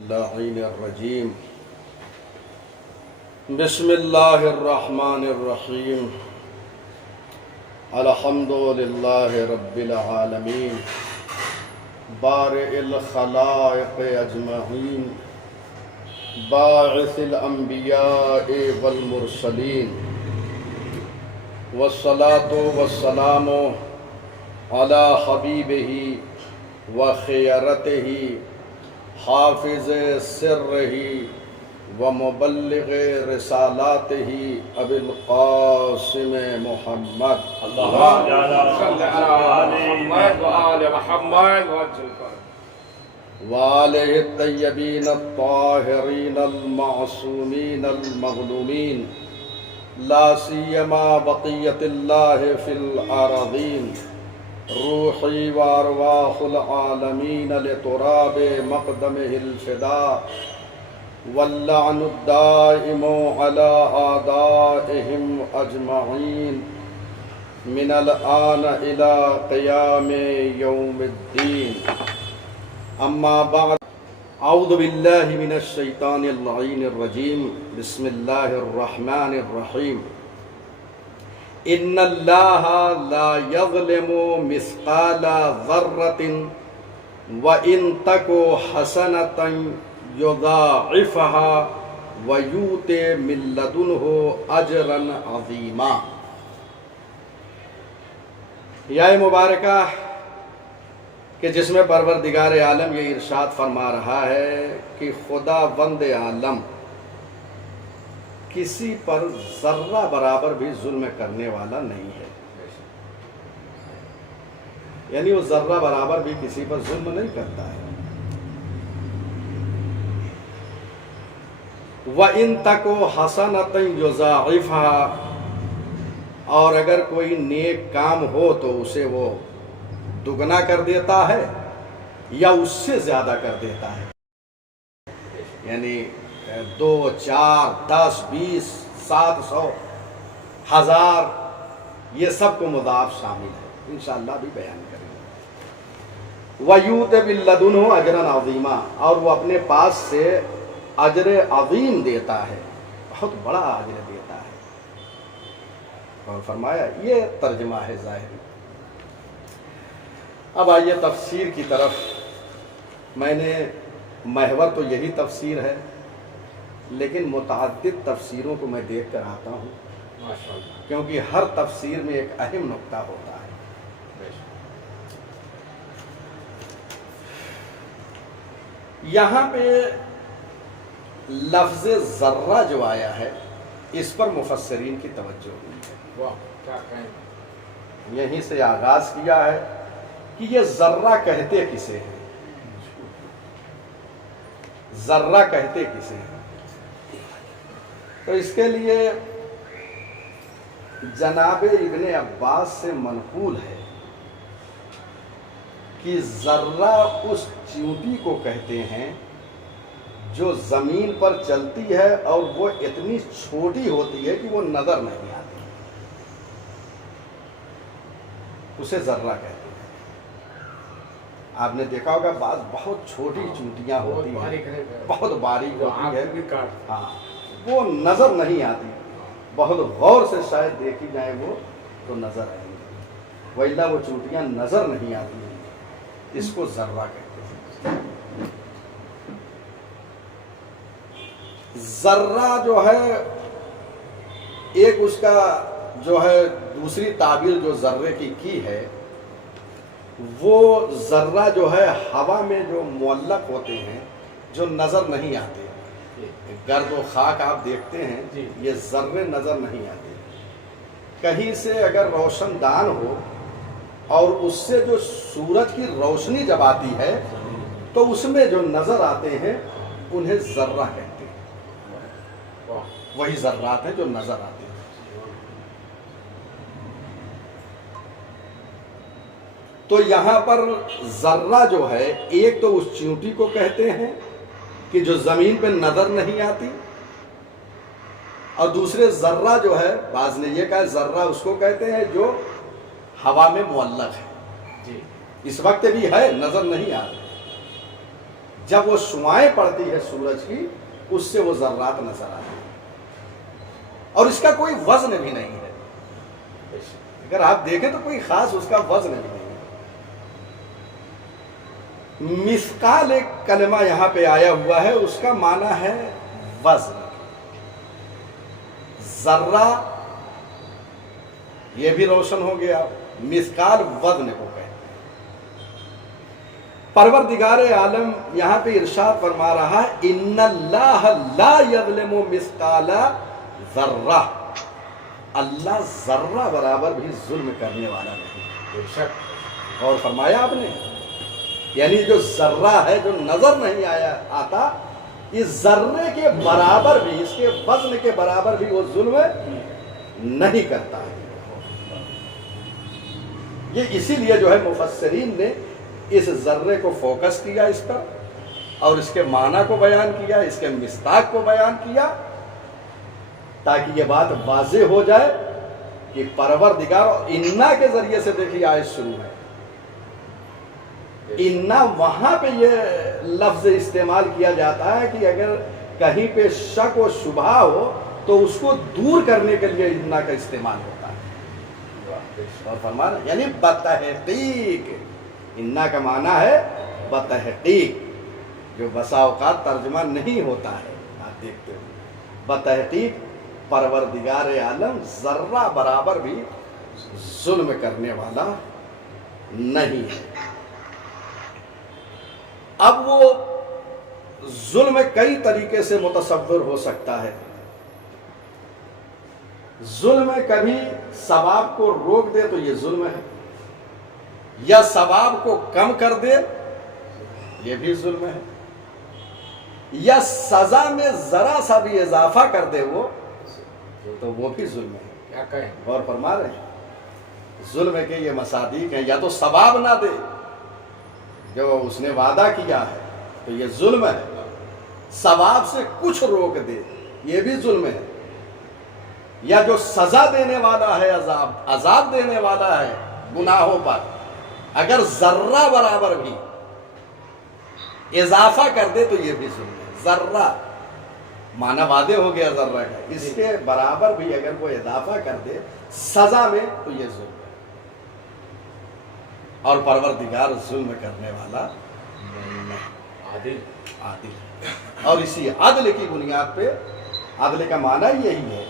اللعین الرجیم بسم اللہ الرحمن الرحیم الحمدللہ رب العالمین بارئ الخلائق اجمعین باعث الانبیاء والمرسلین والصلاة والسلام علی حبیبہ وخیرتہ حافظ سرہ ومبلغ رسالاتہ ابی القاسم محمد وآلہ الطیبین الطاہرین المعصومین المظلومین لا سیما بقیت اللہ فی الارضین روحی وارواح العالمین لتراب مقدمہ الفداء واللعن الدائم علی آدائہم اجمعین من الآن الى قیام یوم الدین اما بعد اعوذ باللہ من الشیطان اللعین الرجیم بسم اللہ الرحمن الرحیم ان اللہ لا یظلم مثقال ذرۃ وان تک حسنۃ یضاعفها ویؤت من لدنہ اجرا عظیما۔ یہ آیہ مبارکہ کہ جس میں پروردگار عالم یہ ارشاد فرما رہا ہے کہ خدا بند عالم کسی پر ذرہ برابر بھی ظلم کرنے والا نہیں ہے، یعنی وہ ذرہ برابر بھی کسی پر ظلم نہیں کرتا ہے۔ وَإِن تَكُ حَسَنَةً يُضَاعِفْهَا، اور اگر کوئی نیک کام ہو تو اسے وہ دگنا کر دیتا ہے یا اس سے زیادہ کر دیتا ہے، یعنی 2 4 10 20 700 1000 یہ سب کو مضاعف شامل ہے، انشاءاللہ بھی بیان کریں گے۔ وَيُؤْتِ مِن لَّدُنْهُ أَجْرًا عَظِيمًا، اور وہ اپنے پاس سے اجر عظیم دیتا ہے، بہت بڑا اجر دیتا ہے۔ اور فرمایا یہ ترجمہ ہے ظاہری۔ اب آئیے تفسیر کی طرف۔ میں نے محور تو یہی تفسیر ہے، لیکن متعدد تفسیروں کو میں دیکھ کر آتا ہوں، کیونکہ ہر تفسیر میں ایک اہم نقطہ ہوتا ہے۔ یہاں پہ لفظ ذرہ جو آیا ہے اس پر مفسرین کی توجہ ہوئی ہے، یہیں سے آغاز کیا ہے کہ یہ ذرہ کہتے کسے ہیں، ذرہ کہتے کسے ہیں۔ تو اس کے لیے جناب ابن عباس سے منقول ہے کہ ذرہ اس چیونٹی کو کہتے ہیں جو زمین پر چلتی ہے اور وہ اتنی چھوٹی ہوتی ہے کہ وہ نظر نہیں آتی، اسے ذرہ کہتے ہیں۔ آپ نے دیکھا ہوگا بعض بہت چھوٹی چیونٹیاں ہوتی ہیں، بہت باریک ہوتی ہے، ہاں وہ نظر نہیں آتی، بہت غور سے شاید دیکھی جائے وہ تو نظر آئیں گی، وإلا وہ چونٹیاں نظر نہیں آتی ہیں، اس کو ذرہ کہتے ہیں۔ ذرہ جو ہے ایک اس کا جو ہے دوسری تعبیر جو ذرے کی ہے، وہ ذرہ جو ہے ہوا میں جو معلق ہوتے ہیں جو نظر نہیں آتے، گرد و خاک آپ دیکھتے ہیں یہ ذرے نظر نہیں آتے۔ کہیں سے اگر روشن دان ہو اور اس سے جو سورج کی روشنی جب آتی ہے تو اس میں جو نظر آتے ہیں انہیں ذرہ کہتے ہیں، وہی ذرات ہیں جو نظر آتے ہیں۔ تو یہاں پر ذرہ جو ہے ایک تو اس چیونٹی کو کہتے ہیں کہ جو زمین پہ نظر نہیں آتی، اور دوسرے ذرہ جو ہے بعض نے یہ کہا ذرہ اس کو کہتے ہیں جو ہوا میں معلق ہے، اس وقت بھی ہے نظر نہیں آ رہی، جب وہ شعاعیں پڑتی ہے سورج کی اس سے وہ ذرات نظر آتے ہیں، اور اس کا کوئی وزن بھی نہیں ہے، اگر آپ دیکھیں تو کوئی خاص اس کا وزن بھی نہیں ہے۔ مثقال ایک کلمہ یہاں پہ آیا ہوا ہے، اس کا معنی ہے وزن، ذرہ، یہ بھی روشن ہو گیا، مثقال وزن کو کہتے ہیں۔ پروردگار عالم یہاں پہ ارشاد فرما رہا ہے ان اللہ لا یظلم مثقال ذرہ، اللہ ذرہ برابر بھی ظلم کرنے والا نہیں، بے شک۔ اور فرمایا آپ نے، یعنی جو ذرہ ہے جو نظر نہیں آتا، اس ذرے کے برابر بھی، اس کے وزن کے برابر بھی وہ ظلم نہیں کرتا ہے۔ یہ اسی لیے جو ہے مفسرین نے اس ذرے کو فوکس کیا اس پر، اور اس کے معنی کو بیان کیا، اس کے مصداق کو بیان کیا، تاکہ یہ بات واضح ہو جائے کہ پروردگار، اور انا کے ذریعے سے دیکھیے آیت شروع ہے، انا وہاں پہ یہ لفظ استعمال کیا جاتا ہے کہ اگر کہیں پہ شک و شبہ ہو تو اس کو دور کرنے کے لیے انا کا استعمال ہوتا ہے، اور فرمانا یعنی بتحقیق، انا کا معنی ہے بتحقیق، جو بسا اوقات ترجمہ نہیں ہوتا ہے، آپ دیکھتے ہو، بتحقیق پروردگار عالم ذرہ برابر بھی ظلم کرنے والا نہیں ہے۔ اب وہ ظلم کئی طریقے سے متصور ہو سکتا ہے۔ ظلم کبھی ثواب کو روک دے تو یہ ظلم ہے، یا ثواب کو کم کر دے یہ بھی ظلم ہے، یا سزا میں ذرا سا بھی اضافہ کر دے وہ تو وہ بھی ظلم ہے۔ کیا کہیں، غور فرما رہے ہیں، ظلم کے یہ مصادیق ہیں، یا تو ثواب نہ دے جو اس نے وعدہ کیا ہے تو یہ ظلم ہے، ثواب سے کچھ روک دے یہ بھی ظلم ہے، یا جو سزا دینے والا ہے، عذاب دینے والا ہے گناہوں پر، اگر ذرہ برابر بھی اضافہ کر دے تو یہ بھی ظلم ہے۔ ذرہ معنی واضح ہو گیا ذرہ کا، اس کے برابر بھی اگر وہ اضافہ کر دے سزا میں تو یہ ظلم ہے، اور پروردگار ظلم کرنے والا عادل ہے، اور اسی عدل کی بنیاد پہ، عدل کا معنی یہی ہے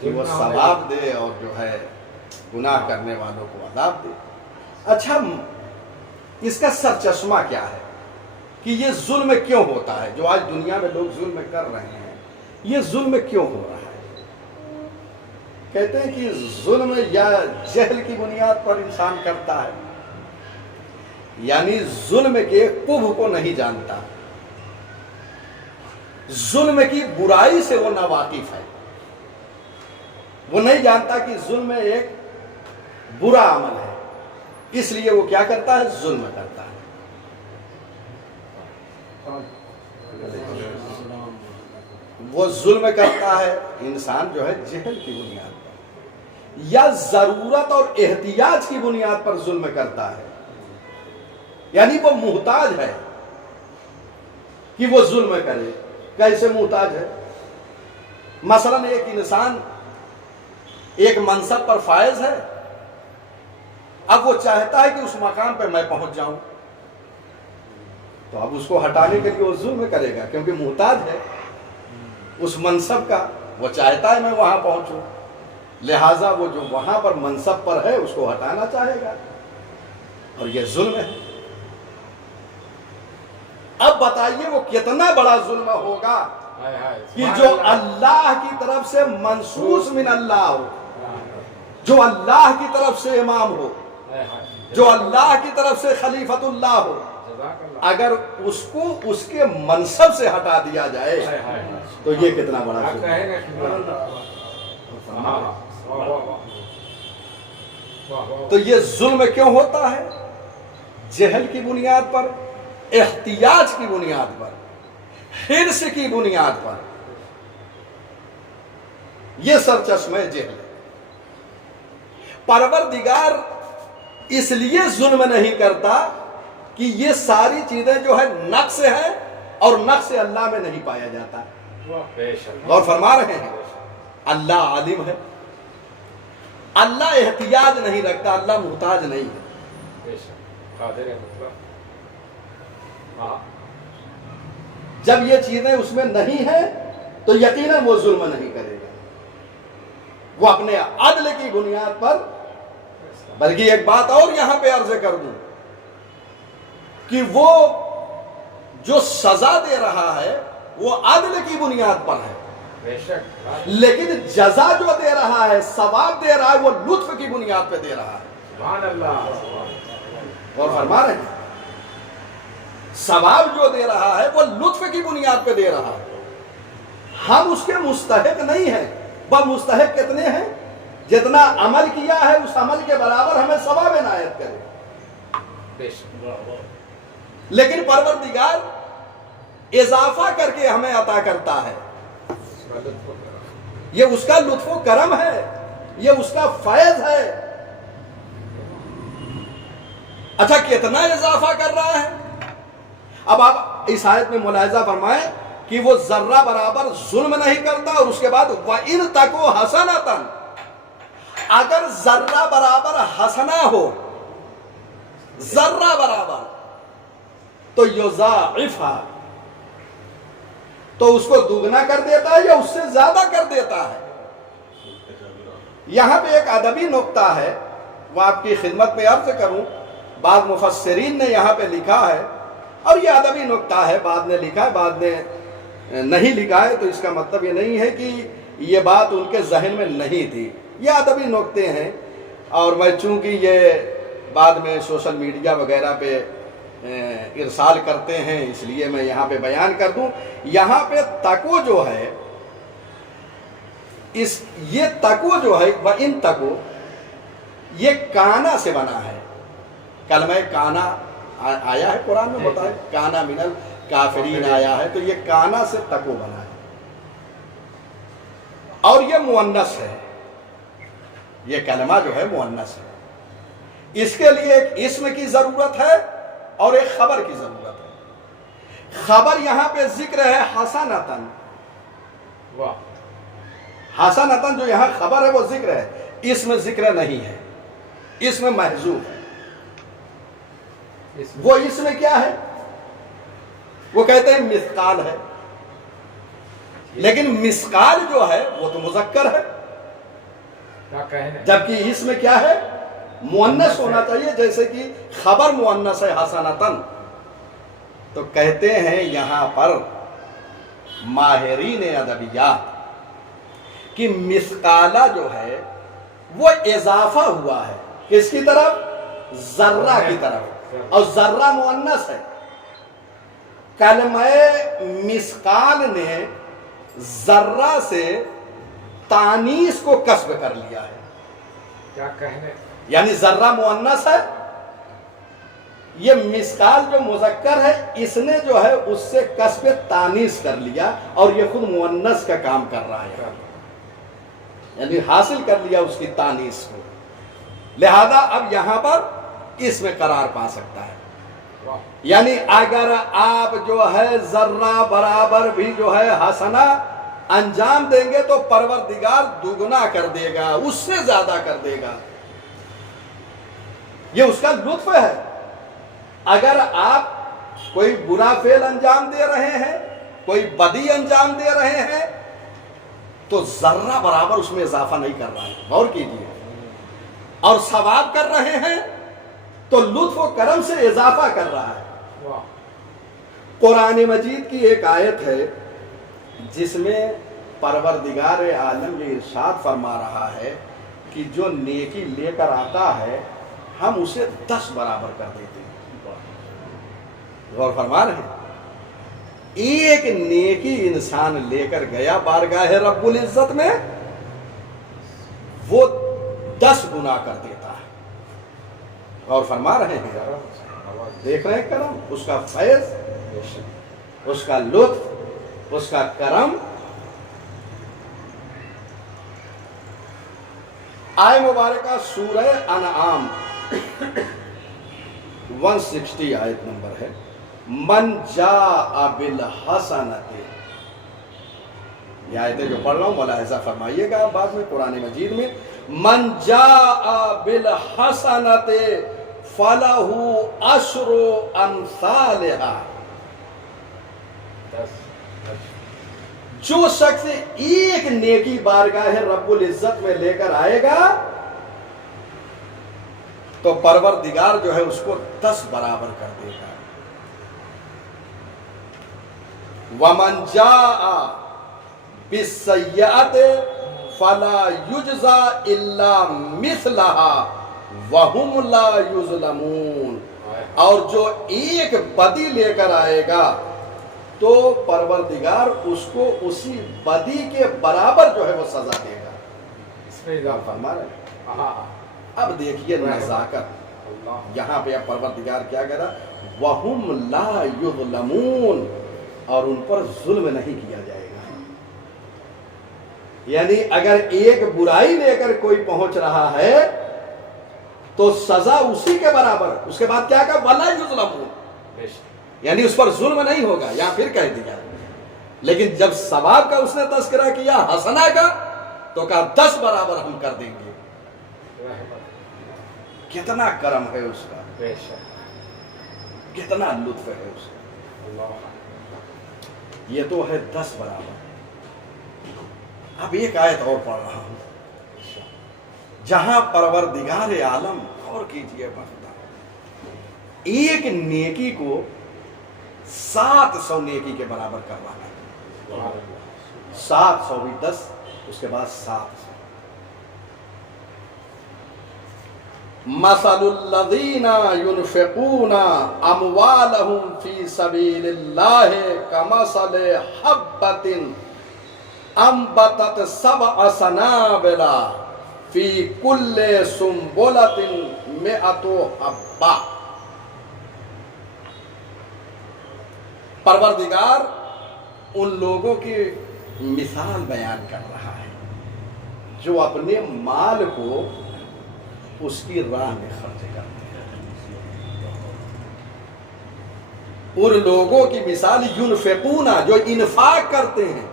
کہ وہ ثواب دے اور جو ہے گناہ کرنے والوں کو عذاب دے۔ اچھا، اس کا سرچشمہ کیا ہے کہ یہ ظلم کیوں ہوتا ہے؟ جو آج دنیا میں لوگ ظلم کر رہے ہیں، یہ ظلم کیوں ہو رہا ہے؟ کہتے ہیں کہ ظلم یا جہل کی بنیاد پر انسان کرتا ہے، یعنی ظلم کے قبح کو نہیں جانتا، ظلم کی برائی سے وہ ناواقف ہے، وہ نہیں جانتا کہ ظلم ایک برا عمل ہے، اس لیے وہ کیا کرتا ہے؟ ظلم کرتا ہے۔ وہ ظلم کرتا ہے انسان جو ہے جہل کی بنیاد پر، یا ضرورت اور احتیاج کی بنیاد پر ظلم کرتا ہے، یعنی وہ محتاج ہے کہ وہ ظلم کرے۔ کیسے محتاج ہے؟ مثلا ایک انسان ایک منصب پر فائز ہے، اب وہ چاہتا ہے کہ اس مقام پہ میں پہنچ جاؤں، تو اب اس کو ہٹانے کے لیے وہ ظلم کرے گا، کیونکہ محتاج ہے اس منصب کا، وہ چاہتا ہے میں وہاں پہنچوں، لہٰذا وہ جو وہاں پر منصب پر ہے اس کو ہٹانا چاہے گا، اور یہ ظلم ہے۔ اب بتائیے وہ کتنا بڑا ظلم ہوگا کہ جو اللہ کی طرف سے منصوص من اللہ ہو، جو اللہ کی طرف سے امام ہو، جو اللہ کی طرف سے خلیفۃ اللہ ہو، اگر اس کو اس کے منصب سے ہٹا دیا جائے تو یہ کتنا بڑا ظلم ہے۔ تو یہ ظلم کیوں ہوتا ہے؟ جہل کی بنیاد پر، احتیاج کی بنیاد پر، حرص کی بنیاد پر، یہ سرچشمہ جہل ہے۔ پروردگار اس لیے ظلم نہیں کرتا کہ یہ ساری چیزیں جو ہے نقص ہے اور نقص اللہ میں نہیں پایا جاتا. غور فرما رہے ہیں؟ اللہ عالم ہے, اللہ احتیاج نہیں رکھتا, اللہ محتاج نہیں ہے. جب یہ چیزیں اس میں نہیں ہیں تو یقیناً وہ ظلم نہیں کرے گا, وہ اپنے عدل کی بنیاد پر. بلکہ ایک بات اور یہاں پہ عرض کر دوں کہ وہ جو سزا دے رہا ہے وہ عدل کی بنیاد پر ہے, لیکن جزا جو دے رہا ہے, ثواب دے رہا ہے, وہ لطف کی بنیاد پہ دے رہا ہے. سبحان اللہ. اور فرما رہے ہیں ثواب جو دے رہا ہے وہ لطف کی بنیاد پہ دے رہا ہے. ہم اس کے مستحق نہیں ہیں. وہ مستحق کتنے ہیں؟ جتنا عمل کیا ہے اس عمل کے برابر ہمیں ثواب عنایت کرے. لیکن پروردگار اضافہ کر کے ہمیں عطا کرتا ہے. یہ اس کا لطف و کرم ہے, یہ اس کا فیض ہے. اچھا کتنا اضافہ کر رہا ہے؟ اب آپ اس آیت میں ملاحظہ فرمائیں کہ وہ ذرہ برابر ظلم نہیں کرتا, اور اس کے بعد وَإِن تَكُ حَسَنَةً, اگر ذرہ برابر حسنہ ہو, ذرہ برابر, تو یضاعفھا, تو اس کو دوگنا کر دیتا ہے یا اس سے زیادہ کر دیتا ہے. یہاں پہ ایک ادبی نکتہ ہے, وہ آپ کی خدمت میں عرض کروں. بعض مفسرین نے یہاں پہ لکھا ہے, اور یہ ادبی نکتہ ہے, بعد نے لکھا ہے بعد نے نہیں لکھا ہے, تو اس کا مطلب یہ نہیں ہے کہ یہ بات ان کے ذہن میں نہیں تھی. یہ ادبی نکتے ہیں, اور میں چونکہ یہ بعد میں سوشل میڈیا وغیرہ پہ ارسال کرتے ہیں اس لیے میں یہاں پہ بیان کر دوں. یہاں پہ تقو جو ہے, یہ تقو جو ہے وَإِن تَقُو, یہ کانا سے بنا ہے. کلمہ کانا آیا ہے قرآن میں, بتائے کانا من الکافرین آیا ہے, تو یہ کانا سے تقو بنا ہے, اور یہ مؤنث ہے. یہ کلمہ جو ہے مؤنث ہے. اس کے لیے ایک اسم کی ضرورت ہے اور ایک خبر کی ضرورت ہے. خبر یہاں پہ ذکر ہے حسنتن, حسنتن جو یہاں خبر ہے وہ ذکر ہے, اسم ذکر نہیں ہے, اسم محذوف ہے. وہ اسم کیا ہے؟ وہ کہتے ہیں مثقال ہے, لیکن مثقال جو ہے وہ تو مذکر ہے, جبکہ اسم کیا ہے؟ مؤنث ہونا چاہیے, جیسے کہ خبر مؤنث ہے حسنتن. تو کہتے ہیں یہاں پر ماہرین ادبیات کہ مثقالہ جو ہے وہ اضافہ ہوا ہے کس کی طرف؟ ذرہ کی طرف, اور ذرہ مؤنث ہے. کلمہ مثقال نے ذرہ سے تانیث کو کسب کر لیا ہے. کیا کہنے, یعنی ذرہ مؤنث ہے, یہ مثقال جو مذکر ہے اس نے جو ہے اس سے کسب تانیث کر لیا, اور یہ خود مؤنث کا کام کر رہا ہے, یعنی حاصل کر لیا اس کی تانیث کو. لہذا اب یہاں پر اس میں قرار پا سکتا ہے. یعنی اگر آپ جو ہے ذرہ برابر بھی جو ہے حسنہ انجام دیں گے تو پروردگار دگنا کر دے گا, اس سے زیادہ کر دے گا. یہ اس کا لطف ہے. اگر آپ کوئی برا فعل انجام دے رہے ہیں, کوئی بدی انجام دے رہے ہیں, تو ذرہ برابر اس میں اضافہ نہیں کر رہا ہے, غور کیجیے. اور ثواب کر رہے ہیں تو لطف و کرم سے اضافہ کر رہا ہے. قرآن مجید کی ایک آیت ہے جس میں پروردگار عالم یہ ارشاد فرما رہا ہے کہ جو نیکی لے کر آتا ہے ہم اسے 10 برابر کر دیتے ہیں. غور فرما رہے ہیں, ایک نیکی انسان لے کر گیا بارگاہ رب العزت میں, وہ 10 گنا کر دیتا ہے. غور فرما رہے ہیں, دیکھ رہے ہیں کرم, اس کا فیض, اس کا لطف, اس کا کرم. آئے مبارکہ سورہ انعام 160 آیت نمبر ہے. من جاء بالحسنۃ، یہ آیتیں جو پڑھ رہا ہوں ملاحظہ فرمائیے گا آپ بعد میں قرآن مجید میں. من جاء بالحسنۃ فلہ عشر امثالھا، جو شخص ایک نیکی بارگاہ رب العزت میں لے کر آئے گا تو پروردگار جو ہے اس کو 10 برابر کر دے گا. ومن جاء بالسیئۃ فلا یجزی الا مثلها وهم لا یظلمون، اور جو ایک بدی لے کر آئے گا تو پروردگار اس کو اسی بدی کے برابر جو ہے وہ سزا دے گا. اس میں اضافہ فرما رہے ہیں. ہاں اب دیکھیے نزاکت، اللہ یہاں پہ اب پروردگار کیا کہہ رہا؟ وَهُمْ لَا يُظْلَمُونَ، اور ان پر ظلم نہیں کیا جائے گا. یعنی اگر ایک برائی لے کر کوئی پہنچ رہا ہے تو سزا اسی کے برابر. اس کے بعد کیا کہا؟ وَلَا يُظْلَمُونَ، بے شک. یعنی اس پر ظلم نہیں ہوگا، یا پھر کہہ دیا. لیکن جب ثواب کا اس نے تذکرہ کیا، حسنہ کا، تو کہا 10 برابر ہم کر دیں گے. رحمت، کتنا کرم ہے اس کا، بے شک. کتنا لطف ہے اس کا. اللہ، یہ تو ہے 10 برابر. اب ایک آیت اور پڑھ رہا ہوں جہاں پروردگار عالم، اور کیجئے بخدا، ایک نیکی کو 700 نیکی کے برابر کر رہا ہے. سبحان اللہ. 700 بھی 10، اس کے بعد 700. مثل الذین ينفقون اموالهم فی سبیل اللہ کمثل حبۃ انبتت 7 سنابل فی کل سنبلۃ 100 حبہ. پروردگار ان لوگوں کی مثال بیان کر رہا ہے جو اپنے مال کو اس کی راہ میں خرچ کرتے ہیں. ان لوگوں کی مثال ینفقون، جو انفاق کرتے ہیں،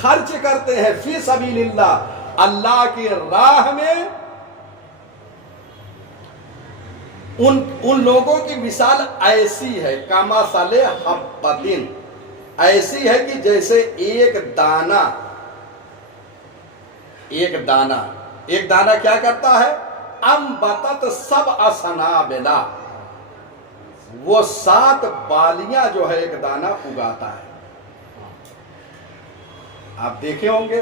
خرچ کرتے ہیں، فی سبیل اللہ، اللہ کی راہ میں. ان لوگوں کی مثال ایسی ہے، کمثل حبۃ، ایسی ہے کہ جیسے ایک دانہ کیا کرتا ہے؟ انبتت 7 سنابل، وہ 7 بالیاں جو ہے ایک دانہ اگاتا ہے. آپ دیکھے ہوں گے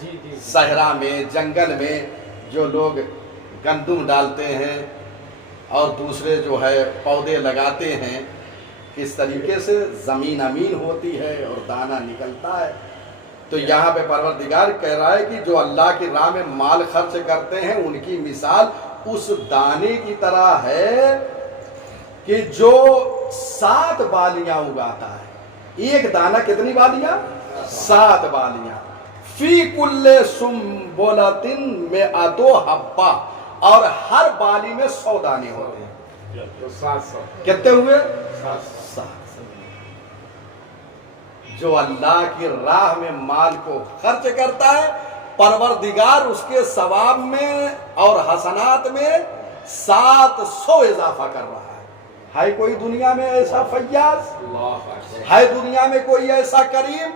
جی جی. صحرا میں، جنگل میں جو لوگ گندم ڈالتے ہیں اور دوسرے جو ہے پودے لگاتے ہیں، کس طریقے سے زمین امین ہوتی ہے اور دانہ نکلتا ہے. تو یہاں پہ پروردگار کہہ رہا ہے کہ جو اللہ کی راہ میں مال خرچ کرتے ہیں ان کی مثال اس دانے کی طرح ہے کہ جو 7 بالیاں اگاتا ہے. ایک دانہ کتنی بالیاں؟ 7 بالیاں. فی کل سنبلۃ 100 حبہ، اور ہر بالی میں 100 دانے ہوتے ہیں. تو 700. کتنے ہوئے؟ 700. 7. جو اللہ کی راہ میں مال کو خرچ کرتا ہے، پروردگار اس کے ثواب میں اور حسنات میں 700 اضافہ کر رہا ہے. ہے کوئی دنیا میں ایسا فیاض؟ اللہ اکبر. ہے دنیا میں کوئی ایسا کریم؟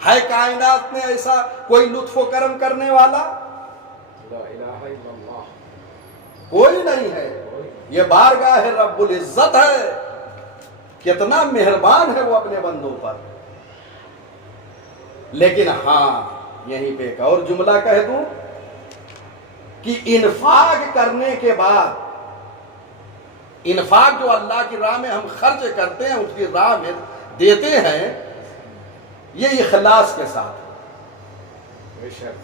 ہے کائنات میں ایسا کوئی لطف و کرم کرنے والا؟ لا الہ الا اللہ. کوئی نہیں ہے. یہ بارگاہ رب العزت ہے، کتنا مہربان ہے وہ اپنے بندوں پر. لیکن ہاں یہیں پہ ایک اور جملہ کہہ دوں کہ انفاق کرنے کے بعد، انفاق جو اللہ کی راہ میں ہم خرچ کرتے ہیں، اس کی راہ میں دیتے ہیں، یہ اخلاص کے ساتھ. بے شک.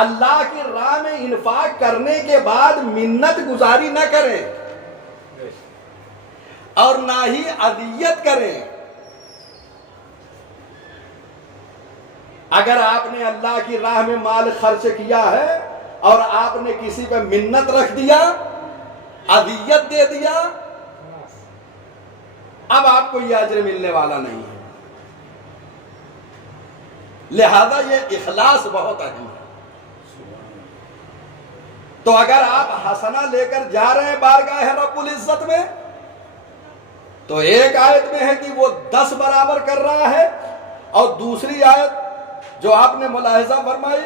اللہ کی راہ میں انفاق کرنے کے بعد منت گزاری نہ کریں بے شک. اور نہ ہی اذیت کریں. اگر آپ نے اللہ کی راہ میں مال خرچ کیا ہے اور آپ نے کسی پہ منت رکھ دیا اذیت دے دیا، اب آپ کو یہ اجر ملنے والا نہیں ہے۔ لہذا یہ اخلاص بہت اہم ہے۔ تو اگر آپ حسنہ لے کر جا رہے ہیں بارگاہ رب العزت میں، تو ایک آیت میں ہے کہ وہ 10 برابر کر رہا ہے، اور دوسری آیت جو آپ نے ملاحظہ فرمائی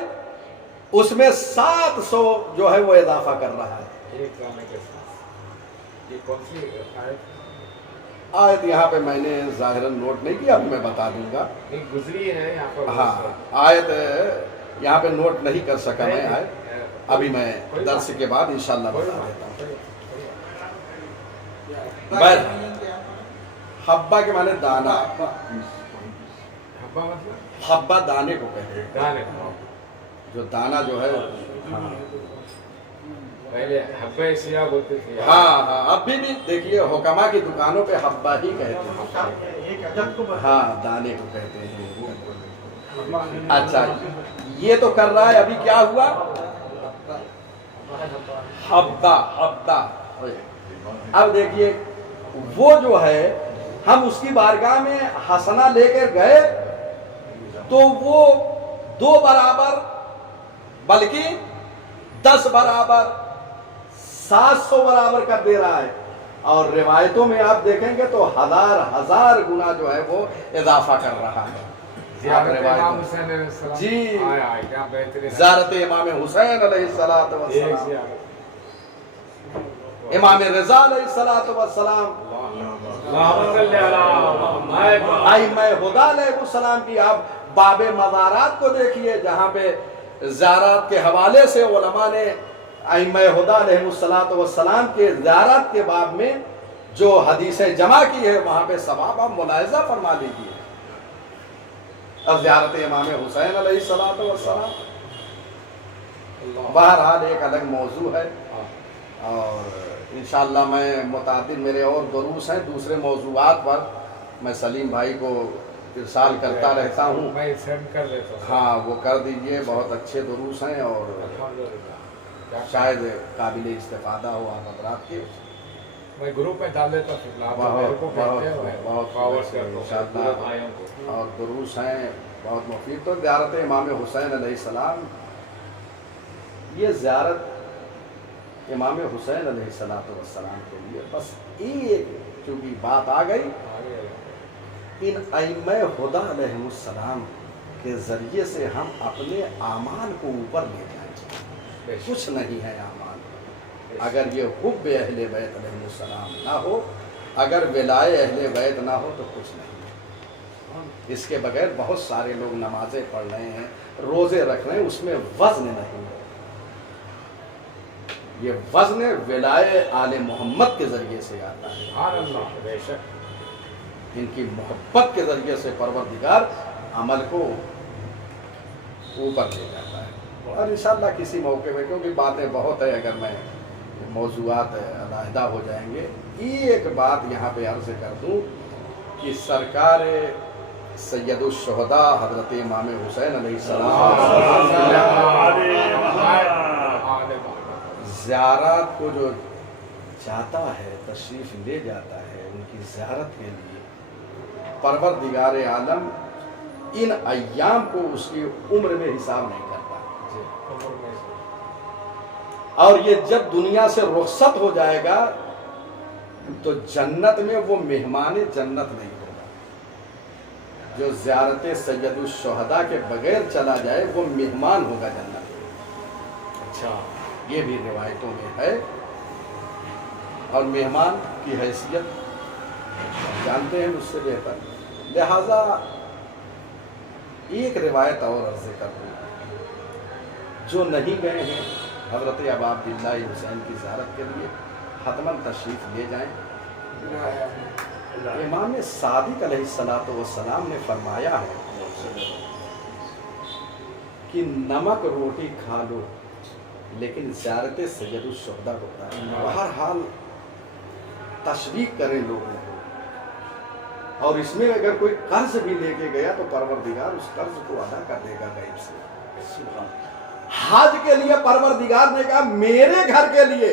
اس میں 700 جو ہے وہ اضافہ کر رہا ہے۔ ایک گانے کے ساتھ یہ کون سی آیت یہاں پہ میں نے ظاہراً نوٹ نہیں کیا، ابھی میں بتا دوں گا۔ نہیں گزری ہے یہاں پر؟ ہاں، آیت یہاں پہ نوٹ نہیں کر سکا میں آیت، ابھی میں درس کے بعد انشاءاللہ بتا دیتا ہوں۔ حبہ کے معنی دانا، حبہ مطلب حبہ دانے کو کہتے ہیں، دانے، جو دانا جو ہے۔ پہلے حبہ سیاہ بولتے تھے۔ ہاں، اب بھی دیکھیے حکما کی دکانوں پہ حبہ ہی کہتے ہیں، ہاں دانے کو کہتے ہیں۔ اچھا، یہ تو کر رہا ہے، ابھی کیا ہوا؟ حبہ۔ اب دیکھیے وہ جو ہے، ہم اس کی بارگاہ میں حسنہ لے کر گئے تو وہ 2 برابر بلکہ 10 برابر 700 برابر کر دے رہا ہے، اور روایتوں میں آپ دیکھیں گے تو ہزار گنا جو ہے وہ اضافہ کر رہا ہے۔ زیارت امام حسین علیہ السلام، جی، کیا بہترین زیارت امام حسین علیہ السلام، ایک زیارت، امام رضا علیہ السلام، اللہم صلی علی ائمہ ہدی علیہ السلام کی آپ باب مزارات کو دیکھیے، جہاں پہ زیارات کے حوالے سے علماء نے ائمہ ہدی علیہ السلام کے زیارت کے باب میں جو حدیثیں جمع کی ہے، وہاں پہ ثواب آپ ملاحظہ فرما لیجیے۔ اب زیارت امام حسین علیہ السلام بہرحال ایک الگ موضوع ہے، اور انشاءاللہ میں متعدد میرے اور دروس ہیں دوسرے موضوعات پر، میں سلیم بھائی کو ارسال کرتا رہتا ہوں، میں سینڈ کر لیتا ہوں۔ ہاں وہ کر دیجئے، بہت اچھے دروس ہیں اور شاید قابل استفادہ ہو آپ حضرات کے۔ میں گروپ میں ڈال دیتا ہوں، اور دروس ہیں بہت مفید۔ تو زیارت امام حسین علیہ السلام، یہ زیارت امام حسین علیہ السلام کے لیے بس ایک چونکہ بات آ گئی، ان ائمہ ہدی علیہ السلام کے ذریعے سے ہم اپنے اعمال کو اوپر لے جائیں، کچھ نہیں ہے اعمال۔ اگر یہ حب اہل بیت علیہ السلام نہ ہو، اگر ولائے اہل بیت نہ ہو تو کچھ نہیں۔ اس کے بغیر بہت سارے لوگ نمازیں پڑھ رہے ہیں، روزے رکھ رہے ہیں، اس میں وزن نہیں ہے۔ یہ وزن ولائے آل محمد کے ذریعے سے آتا ہے، سبحان اللہ، بے شک ان کی محبت کے ذریعے سے پروردگار عمل کو اوپر لے جاتا ہے۔ اور انشاءاللہ کسی موقع میں، کیونکہ باتیں بہت ہے، اگر میں موضوعات علیحدہ ہو جائیں گے، ایک بات یہاں پہ عرض کر دوں کہ سرکار سید الشہداء حضرت امام حسین علیہ السلام زیارت کو جو جاتا ہے، تشریف لے جاتا ہے ان کی زیارت کے لیے، پروردگار عالم ان ایام کو اس کی عمر میں حساب نہیں کرتا، اور یہ جب دنیا سے رخصت ہو جائے گا تو جنت میں وہ مہمان جنت نہیں ہوگا۔ جو زیارت سید الشہداء کے بغیر چلا جائے وہ مہمان ہوگا جنت میں۔ اچھا، یہ بھی روایتوں میں ہے، اور مہمان کی حیثیت جانتے ہیں مجھ سے بہتر، لہذا ایک روایت اور عرض کر دوں، جو نہیں گئے ہیں حضرت ابا عبداللہ حسین کی زیارت کے لیے حتماً تشریف لے جائیں۔ امام صادق علیہ السلام نے فرمایا ہے کہ نمک روٹی کھا لو لیکن زیارت سید الشہداء کو بہرحال تشویق کریں لوگوں کو، اور اس میں اگر کوئی قرض بھی لے کے گیا تو پروردگار اس قرض کو ادا کر دے گا غیب سے۔ حج کے لیے پروردگار نے کہا میرے گھر کے لیے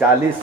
40